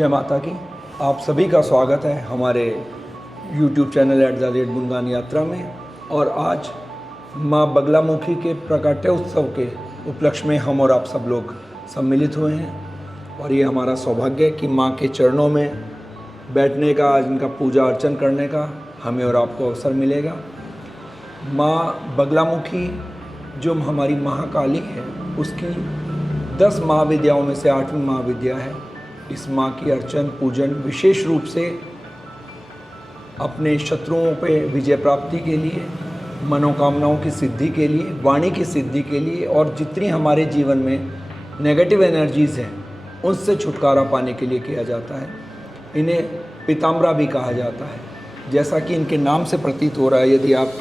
जय माता की। आप सभी का स्वागत है हमारे YouTube चैनल @गुणगान यात्रा में। और आज माँ बगलामुखी के प्राकट्य उत्सव के उपलक्ष्य में हम और आप सब लोग सम्मिलित हुए हैं। और ये हमारा सौभाग्य है कि माँ के चरणों में बैठने का, आज इनका पूजा अर्चन करने का हमें और आपको अवसर मिलेगा। माँ बगलामुखी जो हमारी महाकाली है, उसकी 10 महाविद्याओं में से 8वीं महाविद्या है। इस माँ की अर्चन पूजन विशेष रूप से अपने शत्रुओं पे विजय प्राप्ति के लिए, मनोकामनाओं की सिद्धि के लिए, वाणी की सिद्धि के लिए, और जितनी हमारे जीवन में नेगेटिव एनर्जीज़ हैं उनसे छुटकारा पाने के लिए किया जाता है। इन्हें पीताम्बरा भी कहा जाता है, जैसा कि इनके नाम से प्रतीत हो रहा है। यदि आप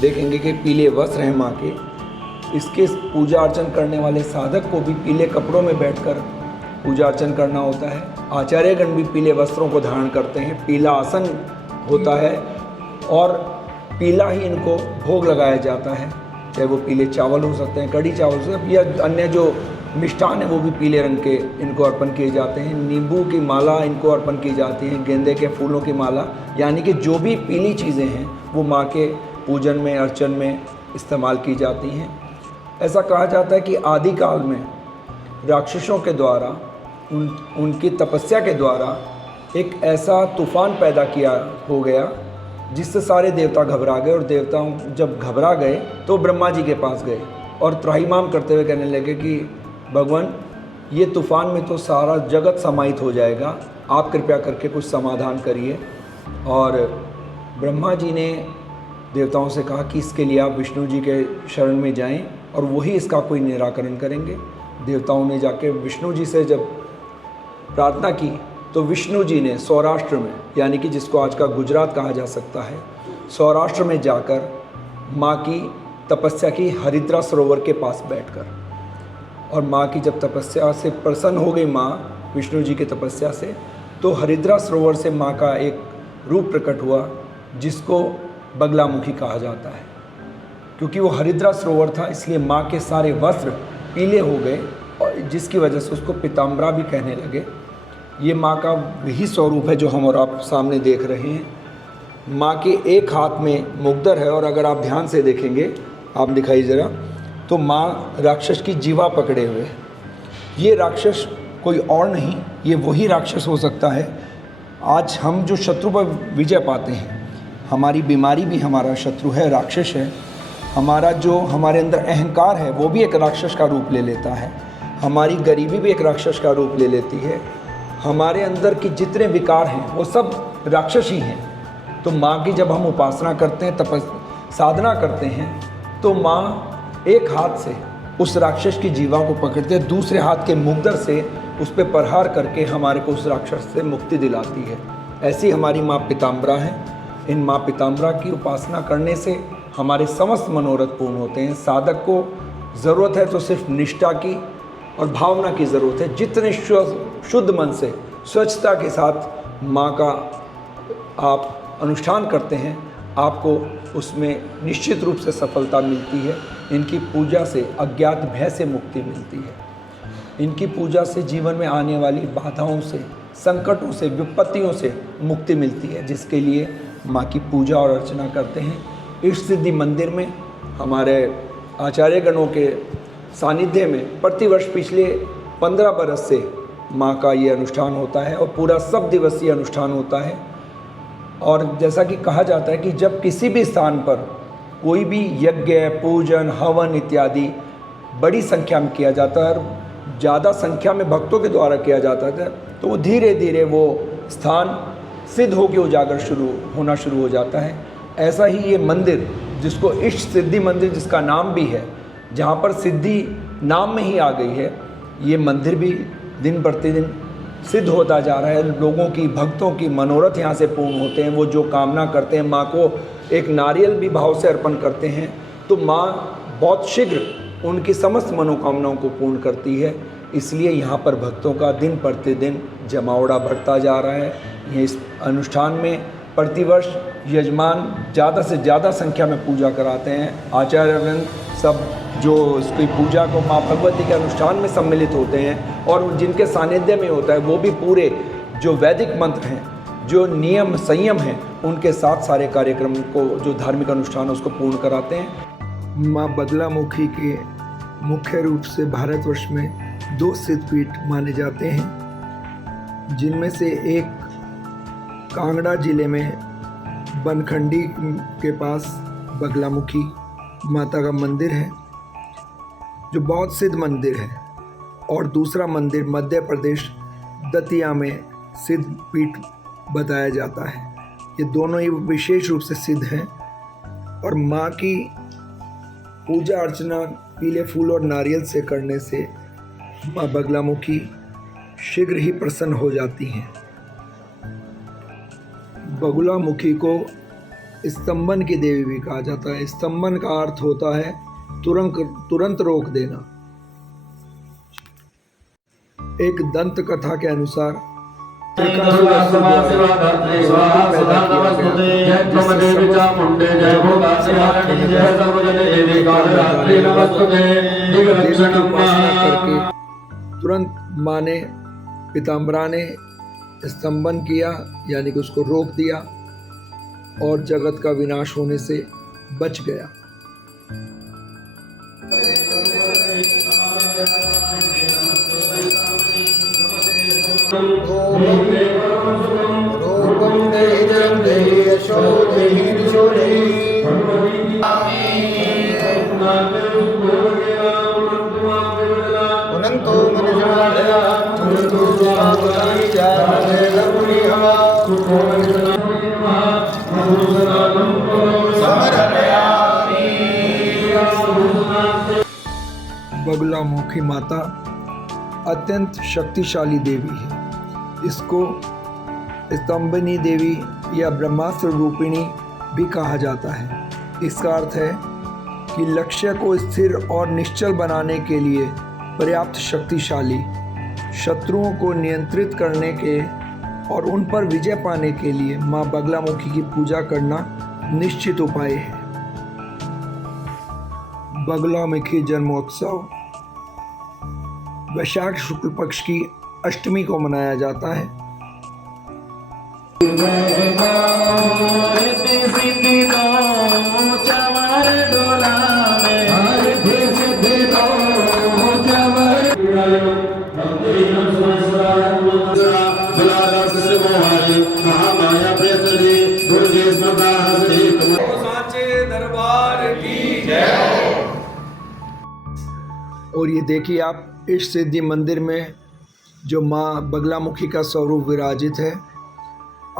देखेंगे कि पीले वस्त्र हैं माँ के, इसके पूजा अर्चन करने वाले साधक को भी पीले कपड़ों में बैठकर पूजा अर्चन करना होता है। आचार्यगण भी पीले वस्त्रों को धारण करते हैं, पीला आसन होता है और पीला ही इनको भोग लगाया जाता है। चाहे वो पीले चावल हो सकते हैं, कढ़ी चावल से, या अन्य जो मिष्ठान है वो भी पीले रंग के इनको अर्पण किए जाते हैं। नींबू की माला इनको अर्पण की जाती है, गेंदे के फूलों की माला, यानी कि जो भी पीली चीज़ें हैं वो माँ के पूजन में, अर्चन में इस्तेमाल की जाती हैं। ऐसा कहा जाता है कि आदिकाल में राक्षसों के द्वारा, उनकी तपस्या के द्वारा एक ऐसा तूफान पैदा किया हो गया जिससे सारे देवता घबरा गए। और देवताओं जब घबरा गए तो ब्रह्मा जी के पास गए और त्राहिमाम करते हुए कहने लगे कि भगवान, ये तूफान में तो सारा जगत समाहित हो जाएगा, आप कृपया करके कुछ समाधान करिए। और ब्रह्मा जी ने देवताओं से कहा कि इसके लिए आप विष्णु जी के शरण में जाएं और वही इसका कोई निराकरण करेंगे। देवताओं ने जाके विष्णु जी से जब प्रार्थना की तो विष्णु जी ने सौराष्ट्र में, यानी कि जिसको आज का गुजरात कहा जा सकता है, सौराष्ट्र में जाकर माँ की तपस्या की हरिद्रा सरोवर के पास बैठकर। और माँ की जब तपस्या से प्रसन्न हो गई माँ विष्णु जी की तपस्या से, तो हरिद्रा सरोवर से माँ का एक रूप प्रकट हुआ जिसको बगलामुखी कहा जाता है। क्योंकि वो हरिद्रा सरोवर था इसलिए माँ के सारे वस्त्र पीले हो गए, और जिसकी वजह से उसको पीताम्बरा भी कहने लगे। ये माँ का वही स्वरूप है जो हम और आप सामने देख रहे हैं। माँ के एक हाथ में मुग्दर है, और अगर आप ध्यान से देखेंगे, आप दिखाइए ज़रा, तो माँ राक्षस की जीवा पकड़े हुए। ये राक्षस कोई और नहीं, ये वही राक्षस हो सकता है आज हम जो शत्रु पर विजय पाते हैं। हमारी बीमारी भी हमारा शत्रु है, राक्षस है। हमारा जो हमारे अंदर अहंकार है वो भी एक राक्षस का रूप ले लेता है। हमारी गरीबी भी एक राक्षस का रूप ले लेती है। हमारे अंदर की जितने विकार हैं वो सब राक्षस ही हैं। तो माँ की जब हम उपासना करते हैं, साधना करते हैं, तो माँ एक हाथ से उस राक्षस की जीवा को पकड़ते हैं, दूसरे हाथ के मुग्दर से उस पर प्रहार करके हमारे को उस राक्षस से मुक्ति दिलाती है। ऐसी हमारी माँ पीताम्बरा है। इन माँ पीताम्बरा की उपासना करने से हमारे समस्त मनोरथ पूर्ण होते हैं। साधक को ज़रूरत है तो सिर्फ निष्ठा की और भावना की ज़रूरत है। जितने शुद्ध मन से, स्वच्छता के साथ माँ का आप अनुष्ठान करते हैं, आपको उसमें निश्चित रूप से सफलता मिलती है। इनकी पूजा से अज्ञात भय से मुक्ति मिलती है। इनकी पूजा से जीवन में आने वाली बाधाओं से, संकटों से, विपत्तियों से मुक्ति मिलती है, जिसके लिए माँ की पूजा और अर्चना करते हैं। इष्ट सिद्धि मंदिर में हमारे आचार्यगणों के सानिध्य में प्रतिवर्ष पिछले 15 बरस से माँ का ये अनुष्ठान होता है, और पूरा सब दिवसीय अनुष्ठान होता है। और जैसा कि कहा जाता है कि जब किसी भी स्थान पर कोई भी यज्ञ, पूजन, हवन इत्यादि बड़ी संख्या में किया जाता है और ज़्यादा संख्या में भक्तों के द्वारा किया जाता है, तो वो धीरे धीरे वो स्थान सिद्ध होकर उजागर होना शुरू हो जाता है। ऐसा ही ये मंदिर, जिसको इष्ट सिद्धि मंदिर जिसका नाम भी है, जहाँ पर सिद्धि नाम में ही आ गई है, ये मंदिर भी दिन प्रतिदिन सिद्ध होता जा रहा है। लोगों की, भक्तों की मनोरथ यहाँ से पूर्ण होते हैं। वो जो कामना करते हैं, माँ को एक नारियल भी भाव से अर्पण करते हैं, तो माँ बहुत शीघ्र उनकी समस्त मनोकामनाओं को पूर्ण करती है। इसलिए यहाँ पर भक्तों का दिन प्रतिदिन जमावड़ा बढ़ता जा रहा है। ये इस अनुष्ठान में प्रतिवर्ष यजमान ज़्यादा से ज़्यादा संख्या में पूजा कराते हैं। आचार्यवृंद सब जो इसकी पूजा को माँ भगवती के अनुष्ठान में सम्मिलित होते हैं और जिनके सानिध्य में होता है वो भी पूरे जो वैदिक मंत्र हैं, जो नियम संयम हैं, उनके साथ सारे कार्यक्रम को, जो धार्मिक अनुष्ठान है, उसको पूर्ण कराते हैं। माँ बगलामुखी के मुख्य रूप से भारतवर्ष में 2 सिद्धपीठ माने जाते हैं, जिनमें से एक कांगड़ा जिले में बनखंडी के पास बगलामुखी माता का मंदिर है, जो बहुत सिद्ध मंदिर है, और दूसरा मंदिर मध्य प्रदेश दतिया में सिद्ध पीठ बताया जाता है। ये दोनों ही विशेष रूप से सिद्ध हैं और माँ की पूजा अर्चना पीले फूल और नारियल से करने से माँ बगलामुखी शीघ्र ही प्रसन्न हो जाती हैं। बगलामुखी को स्तंभन की देवी भी कहा जाता है। स्तंभन का अर्थ होता है तुरंत रोक देना। एक दंत कथा के अनुसार तुरंत माँ ने पीताम्बरा ने स्तंभन किया, यानी कि उसको रोक दिया और जगत का विनाश होने से बच गया। बगलामुखी माता अत्यंत शक्तिशाली देवी है। इसको स्तंभनी देवी या ब्रह्मास्त्र रूपिणी भी कहा जाता है। इसका अर्थ है कि लक्ष्य को स्थिर और निश्चल बनाने के लिए पर्याप्त शक्तिशाली, शत्रुओं को नियंत्रित करने के और उन पर विजय पाने के लिए माँ बगलामुखी की पूजा करना निश्चित उपाय है। बगलामुखी जन्मोत्सव वैशाख शुक्ल पक्ष की अष्टमी को मनाया जाता है। और ये देखिए आप, इस सिद्धि मंदिर में जो माँ बगलामुखी का स्वरूप विराजित है,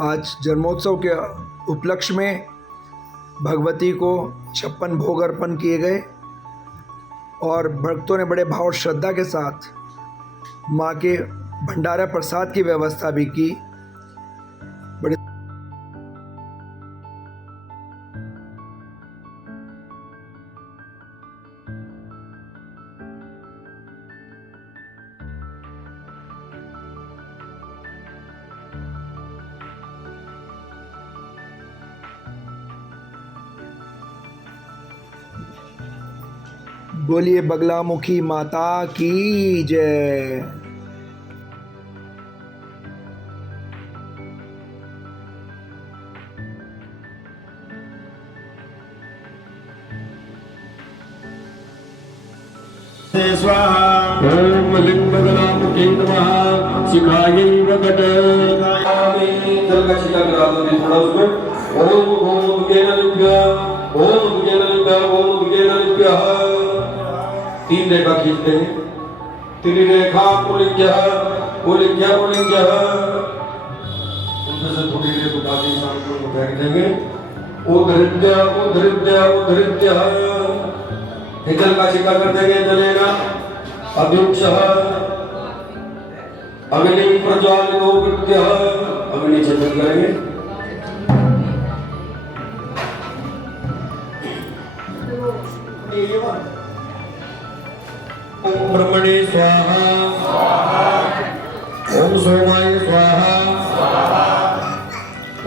आज जन्मोत्सव के उपलक्ष्य में भगवती को 56 भोग अर्पण किए गए और भक्तों ने बड़े भाव और श्रद्धा के साथ माँ के भंडारा प्रसाद की व्यवस्था भी की। बड़े बोलिए बगलामुखी माता की जय। ओम लिंग बगलामुखी नमः। शिखायै प्रकट जल का छिका करा दो थोड़ा उसमें। ओम ज्ञानलिभ्य ओम ज्ञानलिभ्य ओम ज्ञानलिभ्य। 3 रेखा खींचते हैं। त्रिरेखा पुलिंग्यः पुलिंग्यः पुलिंग्यः। उनमें से थोड़ी देर उठा के शाम को फेंक देंगे। उद्धृत्य उद्धृत्य उद्धृत्य। जल का छिका कर देंगे। जलेना अभ्युक्षः अग्नि प्रज्वालितो विद्यः। अग्नि चेतन करेंगे। ओम ब्रह्मणे स्वाहा ओम सोमाय स्वाहा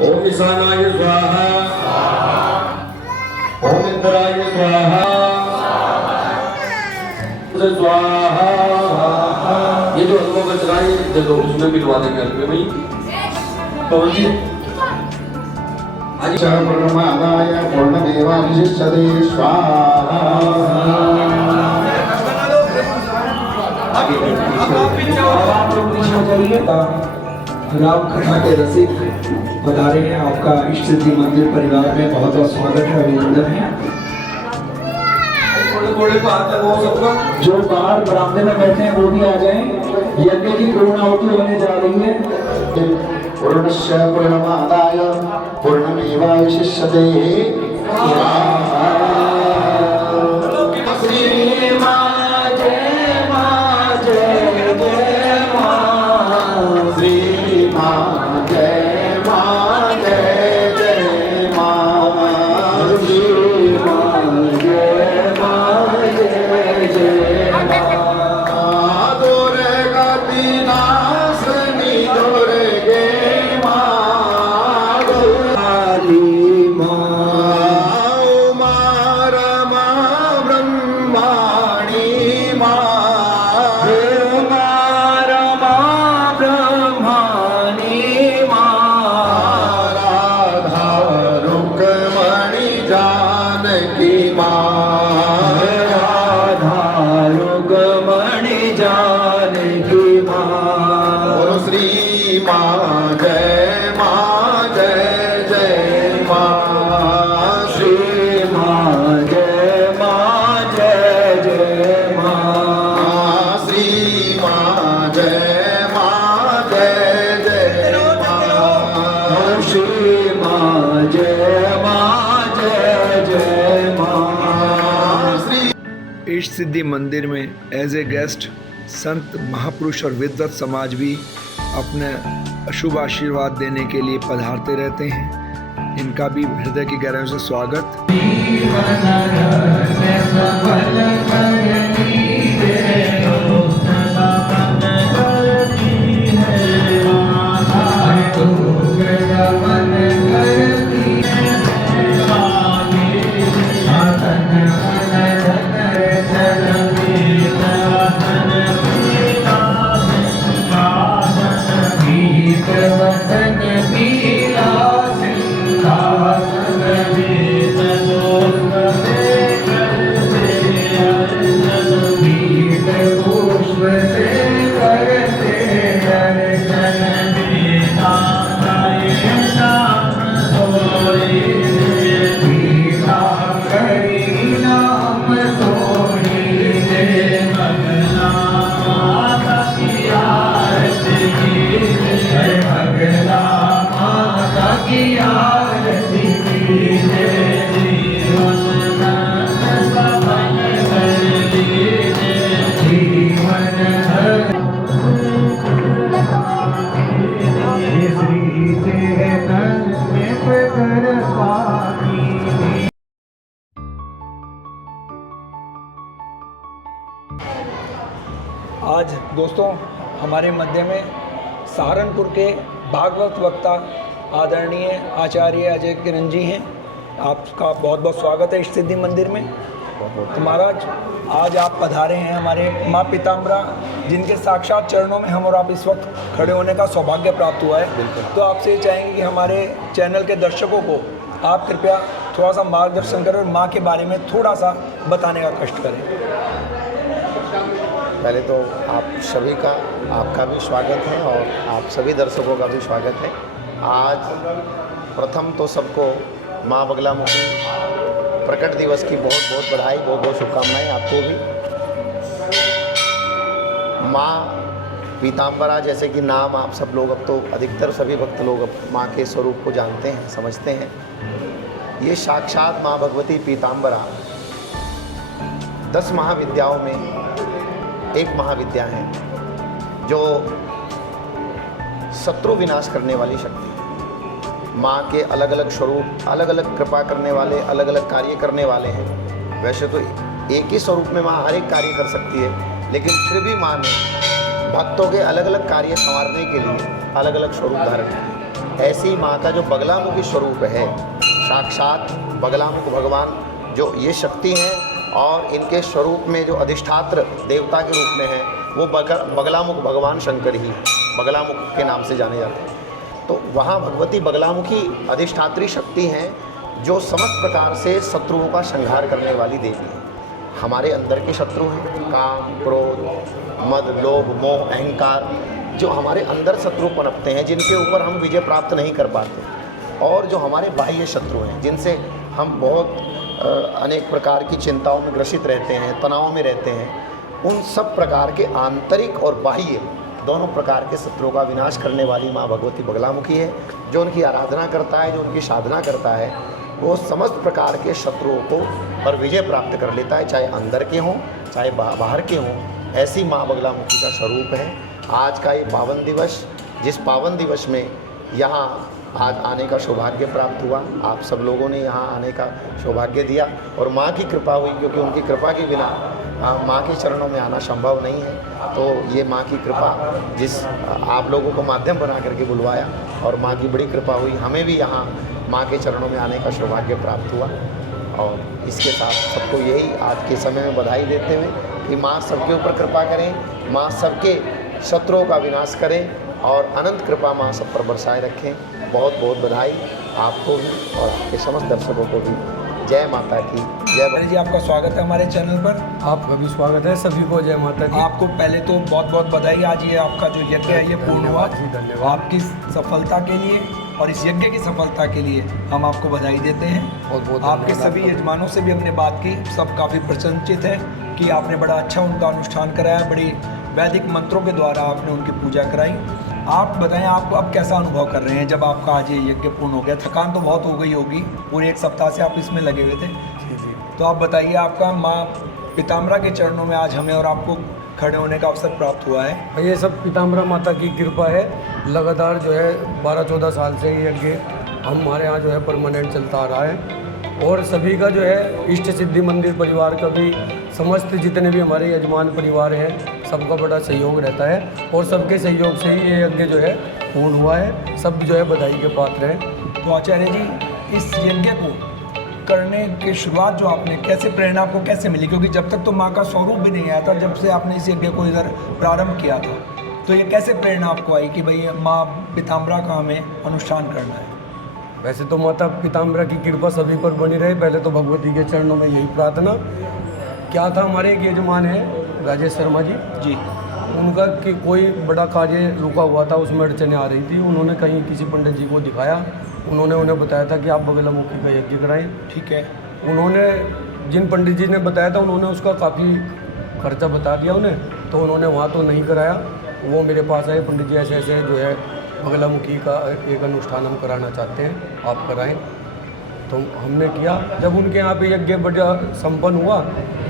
ओम ईशानाय स्वाहा ओम इंद्राय स्वाहा स्वाहा। ये जो अनुभव बच रहा है, देखो उसमें मिलवा देंगे हल्के में। पवन जी पूर्णमादाय पूर्णमेवावशिष्यते स्वाहा। राम कथा के रसिक पधारे हैं, आपका इष्ट सिद्धि मंदिर परिवार में बहुत बहुत स्वागत है, अभिनंदन है। जो बाहर बरामदे में बैठे हैं वो भी आ जाएं, यज्ञ की पूर्णाहुति होने जा रही है। पूर्णस्य पूर्णमादाय पूर्णमेवावशिष्यते स्वाहा। श्री मां जय मां जय जय मां, श्री मां जय मां जय जय मां, श्री मां जय मां जय जय मां। दुर्गा विनाशिनी दुर्गे मां, काली मां, उमा रमा ब्रह्माणी मां, रमा ब्रह्माणी मां, राधा रुक्मणी जानकी मां, राधा रुक्मणी जानकी मां। बोलो श्री मां जय जय मां, श्री मां जय जय मां, श्री मां जय जय मां, श्री मां जय जय मां। श्री इष्ट सिद्धि मंदिर में एज ए गेस्ट संत महापुरुष और विद्वत समाज भी अपने शुभ आशीर्वाद देने के लिए पधारते रहते हैं। इनका भी हृदय की गहराइयों से स्वागत। आज दोस्तों हमारे मध्य में सहारनपुर के भागवत वक्ता आदरणीय आचार्य अजय किरण जी हैं। आपका बहुत बहुत स्वागत है इष्ट सिद्धि मंदिर में। तो महाराज आज आप पधारे हैं हमारे माँ पीताम्बरा, जिनके साक्षात चरणों में हम और आप इस वक्त खड़े होने का सौभाग्य प्राप्त हुआ है। तो आपसे ये चाहेंगे कि हमारे चैनल के दर्शकों को आप कृपया थोड़ा सा मार्गदर्शन करें और माँ के बारे में थोड़ा सा बताने का कष्ट करें। पहले तो आप सभी का, आपका भी स्वागत है और आप सभी दर्शकों का भी स्वागत है। आज प्रथम तो सबको माँ बगलामुखी प्रकट दिवस की बहुत बहुत बधाई, बहुत बहुत शुभकामनाएं आपको भी। माँ पीताम्बरा जैसे कि नाम आप सब लोग, अब तो अधिकतर सभी भक्त लोग अब माँ के स्वरूप को जानते हैं, समझते हैं। ये साक्षात माँ भगवती पीताम्बरा 10 महाविद्याओं में एक महाविद्या है, जो शत्रु विनाश करने वाली शक्ति है। माँ के अलग अलग स्वरूप, अलग अलग कृपा करने वाले, अलग अलग कार्य करने वाले हैं। वैसे तो एक ही स्वरूप में माँ हर एक कार्य कर सकती है, लेकिन फिर भी माँ ने भक्तों के अलग अलग कार्य संवारने के लिए अलग अलग स्वरूप धारण किए। ऐसी माँ का जो बगलामुखी स्वरूप है, साक्षात बगलामुख भगवान जो ये शक्ति हैं, और इनके स्वरूप में जो अधिष्ठात्र देवता के रूप में है वो बगलामुख भगवान शंकर ही बगलामुख के नाम से जाने जाते हैं। तो वहाँ भगवती बगलामुखी अधिष्ठात्री शक्ति हैं जो समस्त प्रकार से शत्रुओं का संहार करने वाली देवी है। हमारे अंदर के शत्रु हैं काम, क्रोध, मद, लोभ, मोह, अहंकार, जो हमारे अंदर शत्रु पनपते हैं, जिनके ऊपर हम विजय प्राप्त नहीं कर पाते, और जो हमारे बाह्य शत्रु हैं जिनसे हम बहुत अनेक प्रकार की चिंताओं में ग्रसित रहते हैं, तनाव में रहते हैं, उन सब प्रकार के आंतरिक और बाह्य दोनों प्रकार के शत्रुओं का विनाश करने वाली माँ भगवती बगलामुखी है। जो उनकी आराधना करता है, जो उनकी साधना करता है, वो समस्त प्रकार के शत्रुओं को पर विजय प्राप्त कर लेता है, चाहे अंदर के हों चाहे बाहर के हों। ऐसी माँ बगलामुखी का स्वरूप है। आज का ये पावन दिवस, जिस पावन दिवस में यहाँ आज आने का सौभाग्य प्राप्त हुआ, आप सब लोगों ने यहाँ आने का सौभाग्य दिया और माँ की कृपा हुई, क्योंकि उनकी कृपा के बिना माँ के चरणों में आना संभव नहीं है। तो ये माँ की कृपा, जिस आप लोगों को माध्यम बना करके बुलवाया, और माँ की बड़ी कृपा हुई, हमें भी यहाँ माँ के चरणों में आने का सौभाग्य प्राप्त हुआ। और इसके साथ सबको यही आज के समय में बधाई देते हुए कि माँ सबके ऊपर कृपा करें, माँ सबके शत्रुओं का विनाश करें और अनंत कृपा माँ सब पर बरसाए रखें। बहुत बहुत बधाई आपको भी और आपके समस्त दर्शकों को भी। जय माता की जय। अरे जी, आपका स्वागत है हमारे चैनल पर। आपका भी स्वागत है, सभी को जय माता दी। आपको पहले तो बहुत बहुत बधाई। आज ये आपका जो यज्ञ है ये पूर्ण हुआ। धन्यवाद। आपकी सफलता के लिए और इस यज्ञ की सफलता के लिए हम आपको बधाई देते हैं। बहुत बहुत आपके धन्यवाद सभी आपको। यजमानों से भी हमने बात की, सब काफ़ी प्रसन्नचित है कि आपने बड़ा अच्छा उनका अनुष्ठान कराया, बड़ी वैदिक मंत्रों के द्वारा आपने उनकी पूजा कराई। आप बताएं, आप अब कैसा अनुभव कर रहे हैं जब आपका आज ये यज्ञ पूर्ण हो गया? थकान तो बहुत हो गई होगी, पूरे एक सप्ताह से आप इसमें लगे हुए थे। जी जी। तो आप बताइए, आपका माँ पीताम्बरा के चरणों में आज हमें और आपको खड़े होने का अवसर प्राप्त हुआ है। ये सब पीताम्बरा माता की कृपा है। लगातार जो है 12-14 साल से ये यज्ञ हमारे यहाँ जो है परमानेंट चलता आ रहा है, और सभी का जो है इष्ट सिद्धि मंदिर परिवार का भी, समस्त जितने भी हमारे यजमान परिवार हैं, सबका बड़ा सहयोग रहता है, और सबके सहयोग से ही ये यज्ञ जो है पूर्ण हुआ है। सब जो है बधाई के पात्र हैं। तो आचार्य जी, इस यज्ञ को करने की शुरुआत जो आपने, कैसे प्रेरणा आपको कैसे मिली? क्योंकि जब तक तो माँ का स्वरूप भी नहीं आया था, जब से आपने इस यज्ञ को इधर प्रारंभ किया था, तो ये कैसे प्रेरणा आपको आई कि भाई माँ पीताम्बरा का हमें अनुष्ठान करना है? वैसे तो माता पीताम्बरा की कृपा सभी पर बनी रहे, पहले तो भगवती के चरणों में यही प्रार्थना। क्या था, हमारे एक यजमान हैं राजेश शर्मा जी, उनका कि कोई बड़ा कार्य रुका हुआ था, उसमें अड़चने आ रही थी। उन्होंने कहीं किसी पंडित जी को दिखाया, उन्होंने उन्हें बताया था कि आप बगलामुखी का यज्ञ कराएं। ठीक है। उन्होंने, जिन पंडित जी ने बताया था, उन्होंने उसका काफ़ी खर्चा बता दिया उन्हें, तो उन्होंने वहाँ तो नहीं कराया। वो मेरे पास आए, पंडित जी ऐसे ऐसे जो है बगलामुखी का एक अनुष्ठान हम कराना चाहते हैं, आप कराएं। तो हमने किया। जब उनके यहाँ पे यज्ञ बड़ा संपन्न हुआ,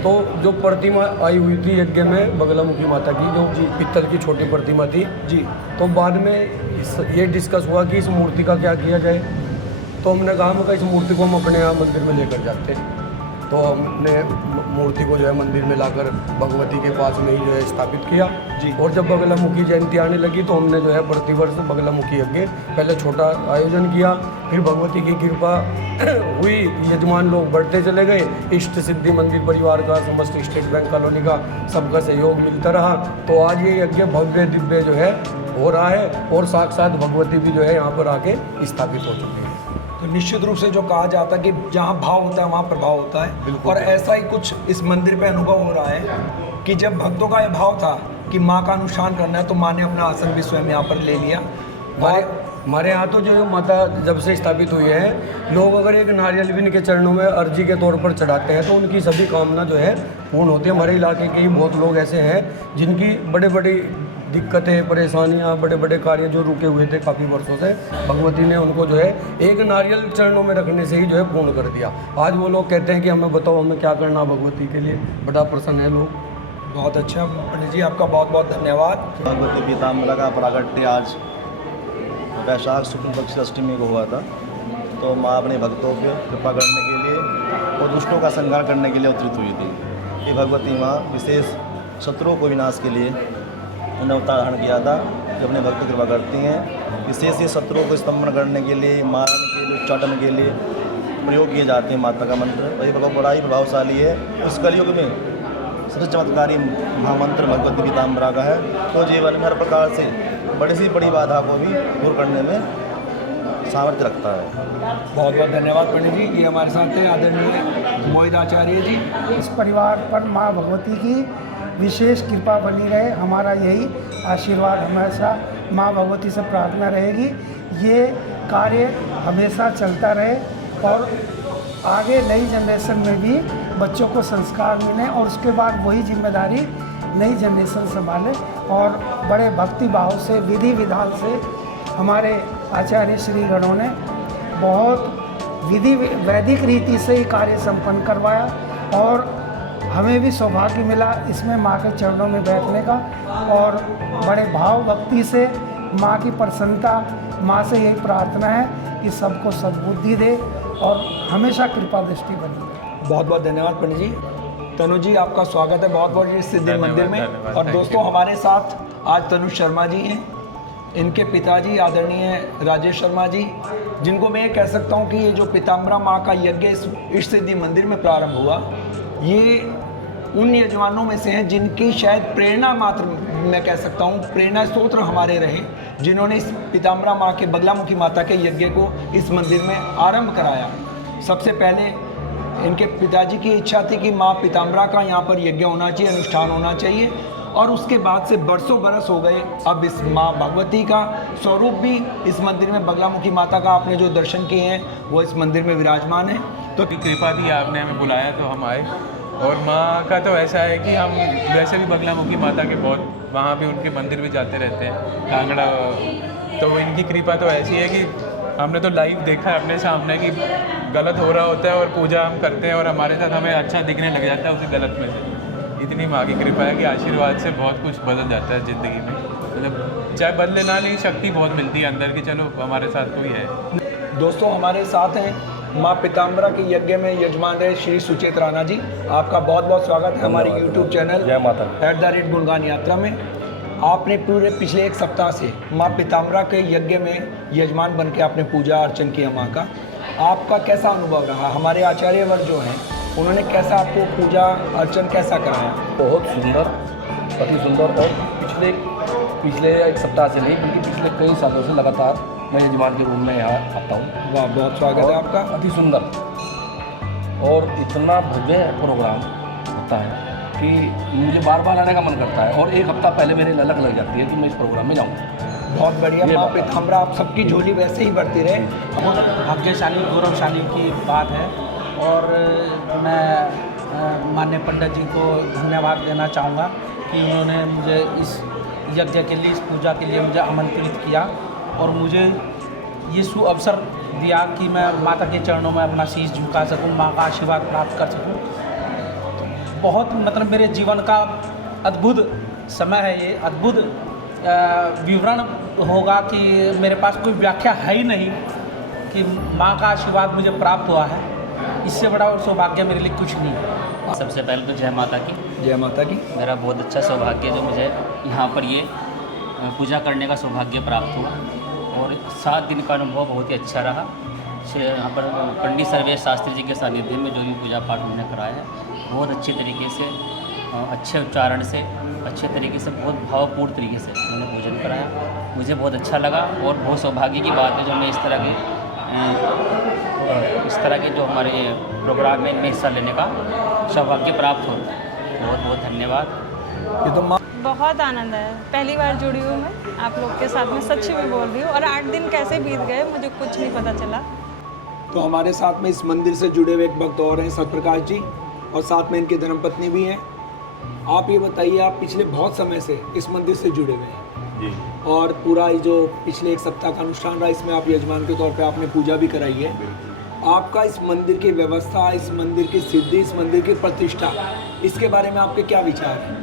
तो जो प्रतिमा आई हुई थी यज्ञ में बगलामुखी माता की, जो पित्तल की छोटी प्रतिमा थी जी, तो बाद में ये डिस्कस हुआ कि इस मूर्ति का क्या किया जाए। तो हमने कहा कि इस मूर्ति को हम अपने यहाँ मंदिर में लेकर जाते हैं। तो हमने मूर्ति को जो है मंदिर में लाकर भगवती के पास में ही जो है स्थापित किया जी। और जब बगलामुखी जयंती आने लगी, तो हमने जो है प्रतिवर्ष बगलामुखी यज्ञ पहले छोटा आयोजन किया, फिर भगवती की कृपा हुई, यजमान लोग बढ़ते चले गए, इष्ट सिद्धि मंदिर परिवार का, समस्त स्टेट बैंक कॉलोनी का सबका सहयोग मिलता रहा। तो आज ये यज्ञ भव्य दिव्य जो है हो रहा है, और साक्षात भगवती भी जो है यहाँ पर आके स्थापित हो चुकी है। तो निश्चित रूप से जो कहा जाता है कि जहाँ भाव होता है वहाँ प्रभाव होता है, बिल्कुल। और ऐसा ही कुछ इस मंदिर पे अनुभव हो रहा है कि जब भक्तों का यह भाव था कि माँ का अनुष्ठान करना है, तो माँ ने अपना आसन भी स्वयं यहाँ पर ले लिया। हमारे यहाँ तो जो माता जब से स्थापित हुई है, लोग अगर एक नारियल भी इनके चरणों में अर्जी के तौर पर चढ़ाते हैं, तो उनकी सभी कामना जो है पूर्ण होती है। हमारे इलाके के ही बहुत लोग ऐसे हैं जिनकी बड़े बड़ी दिक्कतें, परेशानियाँ, बड़े बड़े कार्य जो रुके हुए थे काफ़ी वर्षों से, भगवती ने उनको जो है एक नारियल चरणों में रखने से ही जो है पूर्ण कर दिया। आज वो लोग कहते हैं कि हमें बताओ हमें क्या करना भगवती के लिए, बड़ा प्रसन्न है लोग। बहुत अच्छा पंडित जी, आपका बहुत बहुत धन्यवाद। भगवती पीताम्बरा का प्रागट्य आज वैशाख शुक्ल पक्ष अष्टमी को हुआ था। तो माँ अपने भक्तों पे कृपा करने के लिए और दुष्टों का संहार करने के लिए अवतरित हुई थी। ये भगवती माँ विशेष शत्रुओं को विनाश के लिए उन्हें अवतार धारण किया था, जो अपने भक्त कृपा करती हैं। विशेष ये शत्रुओं को स्तंभन करने के लिए, मारने के लिए, उच्चाटन के लिए प्रयोग किए जाते हैं माता का मंत्र। और ये बड़ा ही प्रभावशाली है। उस कलयुग में सबसे चमत्कारी महामंत्र भगवती पीताम्बरा का है, तो जीवन में हर प्रकार से बड़ी सी बड़ी बाधा को भी दूर करने में सामर्थ्य रखता है। बहुत बहुत धन्यवाद पंडित जी। ये हमारे साथ हैं आदरणीय मोहित आचार्य जी। इस परिवार पर माँ भगवती की विशेष कृपा बनी रहे, हमारा यही आशीर्वाद हमेशा माँ भगवती से प्रार्थना रहेगी। ये कार्य हमेशा चलता रहे और आगे नई जनरेशन में भी बच्चों को संस्कार मिले और उसके बाद वही जिम्मेदारी नई जनरेशन संभाले और बड़े भक्ति भाव से विधि विधान से हमारे आचार्य श्री गणों ने बहुत विधि वैदिक रीति से ही कार्य संपन्न करवाया और हमें भी सौभाग्य मिला इसमें माँ के चरणों में बैठने का और बड़े भाव भक्ति से माँ की प्रसन्नता, माँ से यही प्रार्थना है कि सबको सद्बुद्धि दे और हमेशा कृपा दृष्टि बनी रहे। बहुत बहुत धन्यवाद पंडित जी। तनु जी आपका स्वागत है बहुत बहुत इस सिद्धि मंदिर में। और दोस्तों हमारे साथ आज तनु शर्मा जी हैं, इनके पिताजी आदरणीय राजेश शर्मा जी, जिनको मैं ये कह सकता हूँ कि ये जो पीताम्बरा माँ का यज्ञ इस सिद्धि मंदिर में प्रारंभ हुआ, ये उन यजमानों में से हैं जिनकी शायद प्रेरणा मात्र मैं कह सकता हूँ, प्रेरणा स्रोत हमारे रहे, जिन्होंने इस पीताम्बरा माँ के बगलामुखी माता के यज्ञ को इस मंदिर में आरंभ कराया। सबसे पहले इनके पिताजी की इच्छा थी कि माँ पीताम्बरा का यहाँ पर यज्ञ होना चाहिए, अनुष्ठान होना चाहिए, और उसके बाद से बरसों बरस हो गए। अब इस माँ भगवती का स्वरूप भी इस मंदिर में, बगलामुखी माता का आपने जो दर्शन किए हैं वो इस मंदिर में विराजमान है। तो कृपा दी आपने, हमें बुलाया तो हम आए। और माँ का तो ऐसा है कि हम वैसे भी बगलामुखी माता के बहुत वहाँ भी उनके मंदिर भी जाते रहते हैं कांगड़ा, तो इनकी कृपा तो ऐसी है कि हमने तो लाइव देखा है अपने सामने कि गलत हो रहा होता है और पूजा हम करते हैं और हमारे साथ हमें अच्छा दिखने लग जाता है उसे गलत में से। इतनी माँ की कृपा है कि आशीर्वाद से बहुत कुछ बदल जाता है ज़िंदगी में, मतलब चाहे बदले ना, लेकिन शक्ति बहुत मिलती है अंदर की, चलो हमारे साथ कोई है। दोस्तों हमारे साथ हैं माँ पीताम्बरा के यज्ञ में यजमान रहे श्री सुचेत राणा जी। आपका बहुत बहुत स्वागत है हमारे यूट्यूब चैनल जय माता @ गुणगान यात्रा में। आपने पूरे पिछले एक सप्ताह से माँ पीताम्बरा के यज्ञ में यजमान बन के आपने पूजा अर्चन किया माँ का। आपका कैसा अनुभव रहा? हमारे आचार्यवर जो हैं उन्होंने कैसा आपको पूजा अर्चन कैसा कराया? बहुत सुंदर, अति सुंदर। और पिछले एक सप्ताह से नहीं बल्कि पिछले कई सालों से लगातार मैं यजमान के रूप में यहाँ आता हूँ। वाह, बहुत स्वागत है आपका। अति सुंदर और इतना भव्य प्रोग्राम होता है कि मुझे बार बार आने का मन करता है और एक हफ्ता पहले मेरे ललक लग जाती है कि मैं इस प्रोग्राम में जाऊँ। बहुत बढ़िया। माँ पीताम्बरा आप सबकी झोली वैसे ही बढ़ती रहे। भाग्यशाली गौरवशाली की बात है और मैं माननीय पंडित जी को धन्यवाद देना चाहूँगा कि उन्होंने मुझे इस यज्ञ के लिए, इस पूजा के लिए मुझे आमंत्रित किया और मुझे ये सु अवसर दिया कि मैं माता के चरणों में अपना शीश झुका सकूं, माँ का आशीर्वाद प्राप्त कर सकूं। बहुत मतलब मेरे जीवन का अद्भुत समय है ये, अद्भुत विवरण होगा कि मेरे पास कोई व्याख्या है ही नहीं कि माँ का आशीर्वाद मुझे प्राप्त हुआ है। इससे बड़ा और सौभाग्य मेरे लिए कुछ नहीं है। सबसे पहले तो जय माता की। जय माता की। मेरा बहुत अच्छा सौभाग्य जो मुझे यहाँ पर ये पूजा करने का सौभाग्य प्राप्त हुआ और 7 दिन का अनुभव बहुत ही अच्छा रहा। यहाँ पर पंडित सर्वेश शास्त्री जी के सानिध्य में जो भी पूजा पाठ हमने कराया है बहुत अच्छे तरीके से, अच्छे उच्चारण से, अच्छे तरीके से, बहुत भावपूर्ण तरीके से उन्होंने पूजन कराया। मुझे बहुत अच्छा लगा और बहुत सौभाग्य की बात है जो मैं इस तरह के जो हमारे प्रोग्राम में इनमें हिस्सा लेने का सौभाग्य प्राप्त हो। बहुत बहुत धन्यवाद। ये तो माँ बहुत आनंद है, पहली बार जुड़ी हूँ मैं आप लोग के साथ में, सच्ची में बोल रही हूँ। और 8 दिन कैसे बीत गए मुझे कुछ नहीं पता चला। तो हमारे साथ में इस मंदिर से जुड़े हुए एक भक्त और हैं सतप्रकाश जी, और साथ में इनकी धर्मपत्नी भी हैं। आप ये बताइए, आप पिछले बहुत समय से इस मंदिर से जुड़े हुए हैं जी, और पूरा ये जो पिछले एक सप्ताह का अनुष्ठान रहा इसमें आप यजमान के तौर पे आपने पूजा भी कराई है। आपका इस मंदिर की व्यवस्था, इस मंदिर की सिद्धि, इस मंदिर की प्रतिष्ठा, इसके बारे में आपके क्या विचार हैं?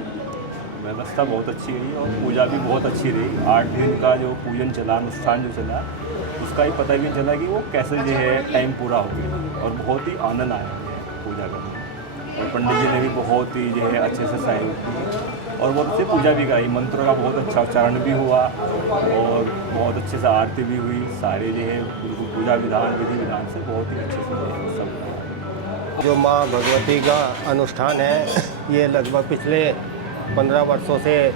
व्यवस्था बहुत अच्छी रही और पूजा भी बहुत अच्छी रही। 8 दिन का जो पूजन चला, अनुष्ठान जो चला, उसका ही पता भी नहीं चला कि वो कैसे जो है टाइम पूरा हो गया और बहुत ही आनंद आया पूजा करने। और पंडित जी ने भी बहुत ही जो है अच्छे से सहयोग की और बहुत अच्छी पूजा भी कराई। मंत्रों का बहुत अच्छा उच्चारण भी हुआ और बहुत अच्छे से आरती भी हुई। सारे जो है पूजा विधान, विधि विधान से बहुत ही अच्छे से सब। जो माँ भगवती का अनुष्ठान है ये लगभग पिछले 15 वर्षों से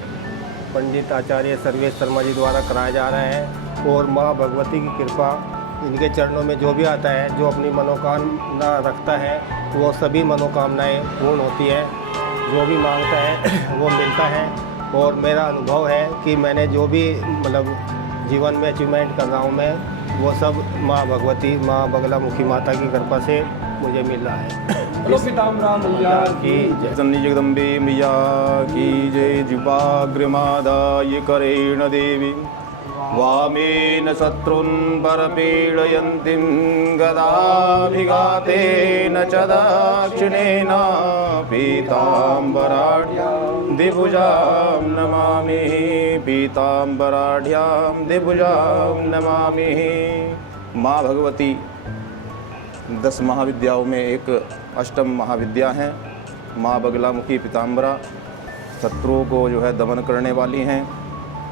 पंडित आचार्य सर्वेश शर्मा जी द्वारा कराया जा रहा है और माँ भगवती की कृपा इनके चरणों में जो भी आता है, जो अपनी मनोकामना रखता है, वो सभी मनोकामनाएं पूर्ण होती है। जो भी मांगता है वो मिलता है। और मेरा अनुभव है कि मैंने जो भी मतलब जीवन में अचीवमेंट कर रहा हूँ मैं, वो सब माँ भगवती, माँ बगलामुखी माता की कृपा से मुझे मिल रहा है। पीताम्बरा मैया की जय। जन्नी जगदम्बे मैया की जय। जिह्वाग्रमादाय करेण देवी वामेन शत्रुन् परपीडयन्तीं गदाभिघातेन च दक्षिणेन पीताम्बराढ्यां द्विभुजां नमामि। पीताम्बराढ्यां द्विभुजां नमामि। माँ भगवती 10 महाविद्याओं में एक अष्टम महाविद्या हैं। माँ बगलामुखी पीताम्बरा शत्रुओं को जो है दमन करने वाली हैं।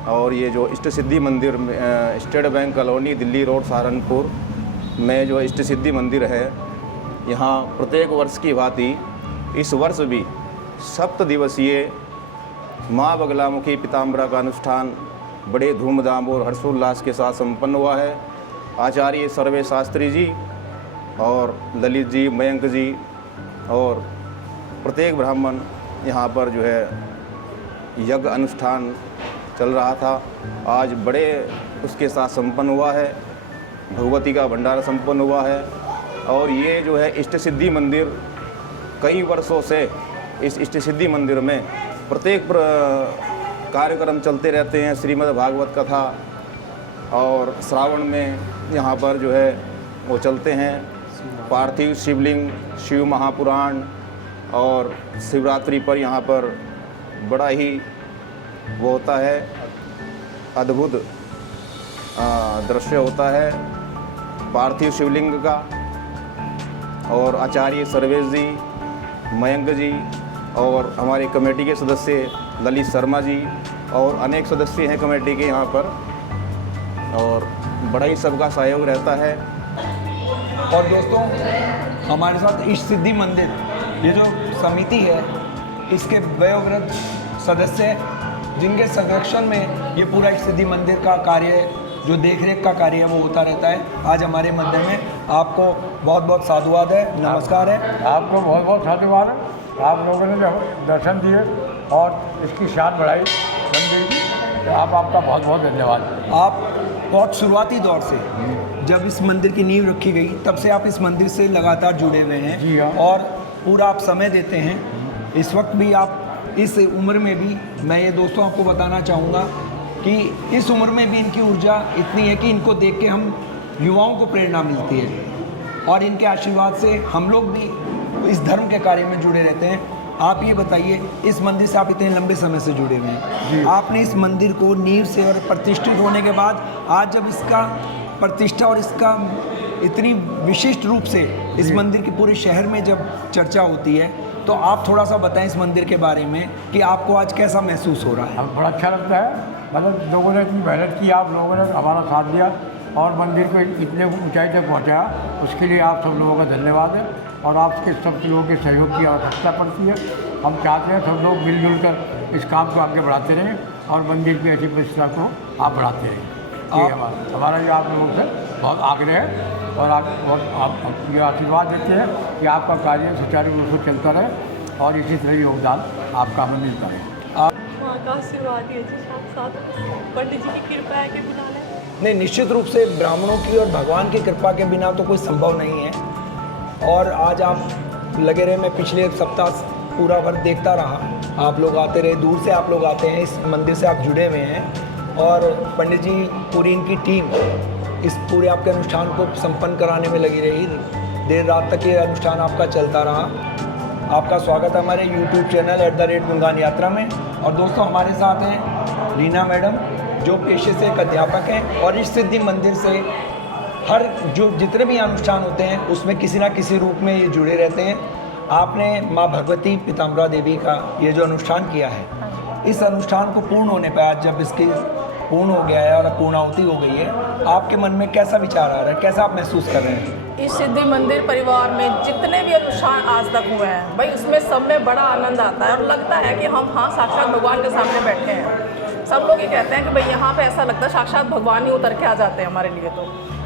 और ये जो इष्ट सिद्धि मंदिर state bank colony Delhi road Saharanpur में जो इष्ट सिद्धि मंदिर है, यहाँ प्रत्येक वर्ष की भांति इस वर्ष भी 7 दिवसीय माँ बगलामुखी पीताम्बरा का अनुष्ठान बड़े धूमधाम और हर्षोल्लास के साथ संपन्न हुआ है। आचार्य सर्वे शास्त्री जी और ललित जी, मयंक जी और प्रत्येक ब्राह्मण यहाँ पर जो है यज्ञ अनुष्ठान चल रहा था, आज बड़े उसके साथ संपन्न हुआ है। भगवती का भंडारा संपन्न हुआ है। और ये जो है इष्ट सिद्धि मंदिर कई वर्षों से इस इष्ट सिद्धि मंदिर में प्रत्येक कार्यक्रम चलते रहते हैं। श्रीमद् भागवत कथा और श्रावण में यहाँ पर जो है वो चलते हैं। पार्थिव शिवलिंग, शिव महापुराण और शिवरात्रि पर यहाँ पर बड़ा ही वो होता है, अद्भुत दृश्य होता है पार्थिव शिवलिंग का। और आचार्य सर्वेश जी, मयंक जी और हमारे कमेटी के सदस्य ललित शर्मा जी और अनेक सदस्य हैं कमेटी के यहाँ पर, और बड़ा ही सबका सहयोग रहता है। और दोस्तों, हमारे साथ इष्ट सिद्धि मंदिर ये जो समिति है, इसके वयोवृद्ध सदस्य जिनके संरक्षण में ये पूरा इष्ट सिद्धि मंदिर का कार्य, जो देखरेख का कार्य है, वो होता रहता है। आज हमारे मध्य में आपको बहुत बहुत साधुवाद है, नमस्कार है। आपको बहुत बहुत साधुवाद है। आप लोगों ने जो दर्शन दिए और इसकी शान बढ़ाई मंदिर की, तो आपका बहुत बहुत धन्यवाद। आप बहुत शुरुआती दौर से जब इस मंदिर की नींव रखी गई, तब से आप इस मंदिर से लगातार जुड़े हुए हैं। जी हाँ। और पूरा आप समय देते हैं। इस वक्त भी आप इस उम्र में भी, मैं ये दोस्तों आपको बताना चाहूँगा कि इस उम्र में भी इनकी ऊर्जा इतनी है कि इनको देख के हम युवाओं को प्रेरणा मिलती है। और इनके आशीर्वाद से हम लोग भी इस धर्म के कार्य में जुड़े रहते हैं। आप ये बताइए, इस मंदिर से आप इतने लंबे समय से जुड़े हुए हैं, आपने इस मंदिर को नींव से और प्रतिष्ठित होने के बाद आज जब इसका प्रतिष्ठा और इसका इतनी विशिष्ट रूप से इस मंदिर की पूरे शहर में जब चर्चा होती है, तो आप थोड़ा सा बताएं इस मंदिर के बारे में कि आपको आज कैसा महसूस हो रहा है। बड़ा अच्छा लगता है। मतलब लोगों ने इतनी मेहनत की, आप लोगों ने हमारा साथ दिया और मंदिर को इतने ऊंचाई तक पहुंचाया, उसके लिए आप सब लोगों का धन्यवाद है। और आपके सब लोगों के सहयोग की आवश्यकता पड़ती है। हम चाहते हैं सब लोग मिलजुल कर इस काम को आगे बढ़ाते रहें और मंदिर की ऐसी प्रतिष्ठा को आप बढ़ाते रहें। ये हमारा ये आप लोगों से बहुत आग्रह है। और आप ये आशीर्वाद देते हैं कि आपका कार्य सुचारू रूप से चलता रहे और इसी तरह योगदान आपका हमें मिलता रहे। माँ का आशीर्वाद है जी, साथ पंडित जी की कृपा है कि बिना नहीं, निश्चित रूप से ब्राह्मणों की और भगवान की कृपा के बिना तो कोई संभव नहीं है। और आज आप लगे रहे, मैं पिछले सप्ताह पूरा भर देखता रहा, आप लोग आते रहे, दूर से आप लोग आते हैं, इस मंदिर से आप जुड़े हुए हैं। और पंडित जी, पूरी इनकी टीम इस पूरे आपके अनुष्ठान को संपन्न कराने में लगी रही। देर रात तक ये अनुष्ठान आपका चलता रहा। आपका स्वागत है हमारे YouTube चैनल @गुणगान यात्रा में। और दोस्तों, हमारे साथ हैं रीना मैडम, जो पेशे से एक अध्यापक हैं और इस सिद्धि मंदिर से हर जितने भी अनुष्ठान होते हैं उसमें किसी ना किसी रूप में ये जुड़े रहते हैं। आपने माँ भगवती पीताम्बरा देवी का ये जो अनुष्ठान किया है, इस अनुष्ठान को पूर्ण होने पर आज जब इसकी पूर्ण हो गया है और पूर्णाहुति हो गई है, आपके मन में कैसा विचार आ रहा है, कैसा आप महसूस कर रहे हैं? इस सिद्धि मंदिर परिवार में जितने भी अनुष्ठान आज तक हुए हैं भाई, उसमें सब में बड़ा आनंद आता है और लगता है कि हम साक्षात भगवान के सामने बैठे हैं। सब लोग ये कहते हैं कि भाई यहाँ पे ऐसा लगता है साक्षात भगवान ही उतर के आ जाते हैं हमारे लिए। तो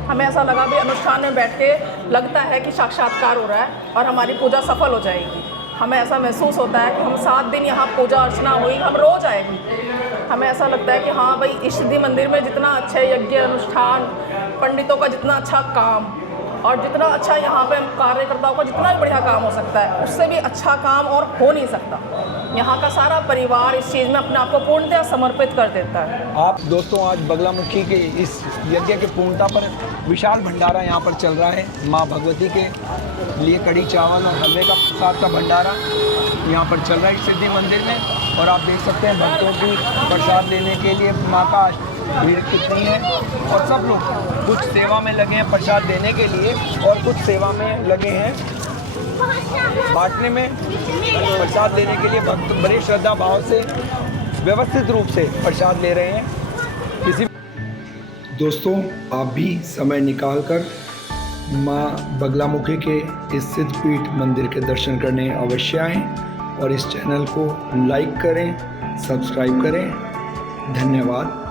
हमें ऐसा लगा भी अनुष्ठान में बैठ के लगता है कि साक्षात्कार हो रहा है और हमारी पूजा सफल हो जाएगी। हमें ऐसा महसूस होता है कि हम 7 दिन यहाँ पूजा अर्चना हुई, हम रोज़ आएंगे। हमें ऐसा लगता है कि हाँ भाई, इस सिद्धि मंदिर में जितना अच्छा यज्ञ अनुष्ठान, पंडितों का जितना अच्छा काम और जितना अच्छा यहाँ पे कार्यकर्ताओं का जितना भी बढ़िया काम हो सकता है, उससे भी अच्छा काम और हो नहीं सकता। यहाँ का सारा परिवार इस चीज़ में अपने आप को पूर्णतः समर्पित कर देता है। आप दोस्तों, आज बगलामुखी के इस यज्ञ के पूर्णता पर विशाल भंडारा यहाँ पर चल रहा है। माँ भगवती के लिए कड़ी चावल और हलवे का प्रसाद का भंडारा यहाँ पर चल रहा है सिद्धि मंदिर में। और आप देख सकते हैं भक्तों की प्रसाद लेने के लिए माँ का भीड़ कितनी है। और सब लोग कुछ सेवा में लगे हैं प्रसाद देने के लिए और कुछ सेवा में लगे हैं बांटने में। प्रसाद देने के लिए भक्त बड़े श्रद्धा भाव से व्यवस्थित रूप से प्रसाद ले रहे हैं। किसी दोस्तों, आप भी समय निकालकर माँ बगलामुखी के इस सिद्धपीठ मंदिर के दर्शन करने अवश्य आएँ और इस चैनल को लाइक करें, सब्सक्राइब करें। धन्यवाद।